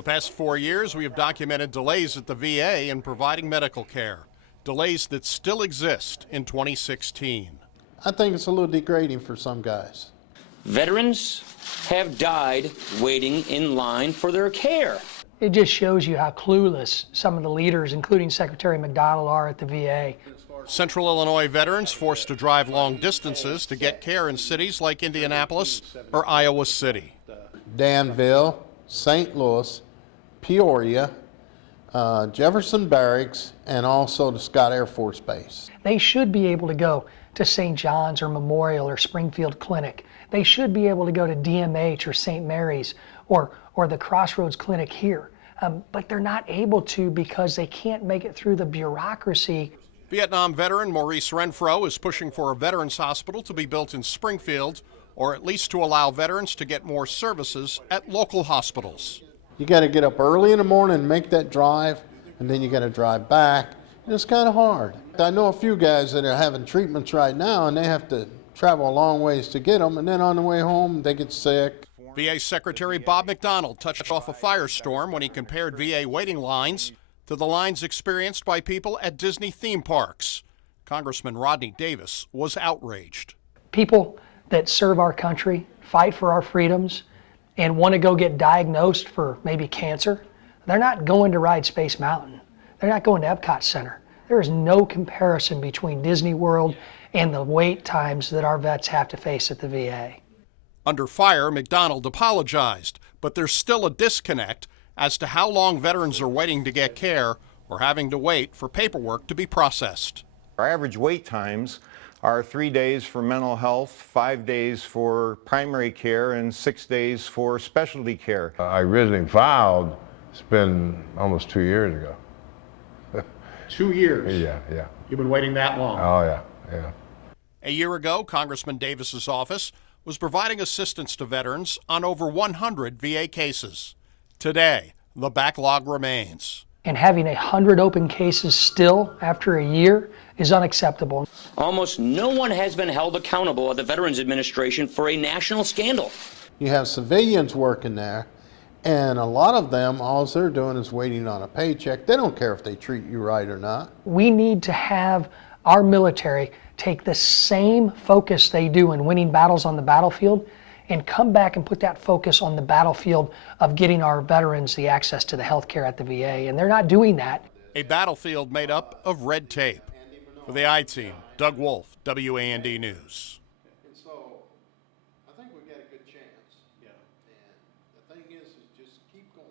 The past 4 years, we have documented delays at the VA in providing medical care, delays that still exist in 2016. I think it's a little degrading for some guys. Veterans have died waiting in line for their care. It just shows you how clueless some of the leaders, including Secretary McDonald, are at the VA. Central Illinois veterans forced to drive long distances to get care in cities like Indianapolis or Iowa City. Danville, St. Louis, Peoria, Jefferson Barracks, and also the Scott Air Force Base. They should be able to go to St. John's or Memorial or Springfield Clinic. They should be able to go to DMH or St. Mary's or the Crossroads Clinic here. But they're not able to because they can't make it through the bureaucracy. Vietnam veteran Maurice Renfro is pushing for a veterans hospital to be built in Springfield, or at least to allow veterans to get more services at local hospitals. You got to get up early in the morning and make that drive, and then you got to drive back. And it's kind of hard. I know a few guys that are having treatments right now, and they have to travel a long ways to get them, and then on the way home, they get sick. VA Secretary Bob McDonald touched off a firestorm when he compared VA waiting lines to the lines experienced by people at Disney theme parks. Congressman Rodney Davis was outraged. People that serve our country, fight for our freedoms, and want to go get diagnosed for maybe cancer, they're not going to ride Space Mountain. They're not going to Epcot Center. There is no comparison between Disney World and the wait times that our vets have to face at the VA. Under fire, McDonald apologized, but there's still a disconnect as to how long veterans are waiting to get care or having to wait for paperwork to be processed. Our average wait times are 3 days for mental health, 5 days for primary care, and 6 days for specialty care. I originally filed, it's been almost 2 years ago. 2 years? Yeah. You've been waiting that long? Oh, yeah. A year ago, Congressman Davis's office was providing assistance to veterans on over 100 VA cases. Today, the backlog remains. And having 100 open cases still after a year is unacceptable. Almost no one has been held accountable at the Veterans Administration for a national scandal. You have civilians working there, and a lot of them, all they're doing is waiting on a paycheck. They don't care if they treat you right or not. We need to have our military take the same focus they do in winning battles on the battlefield and come back and put that focus on the battlefield of getting our veterans the access to the health care at the VA, and they're not doing that. A battlefield made up of red tape. For the I-Team, Doug Wolfe, WAND News. And so, I think we got a good chance. Yeah. And the thing is just keep going.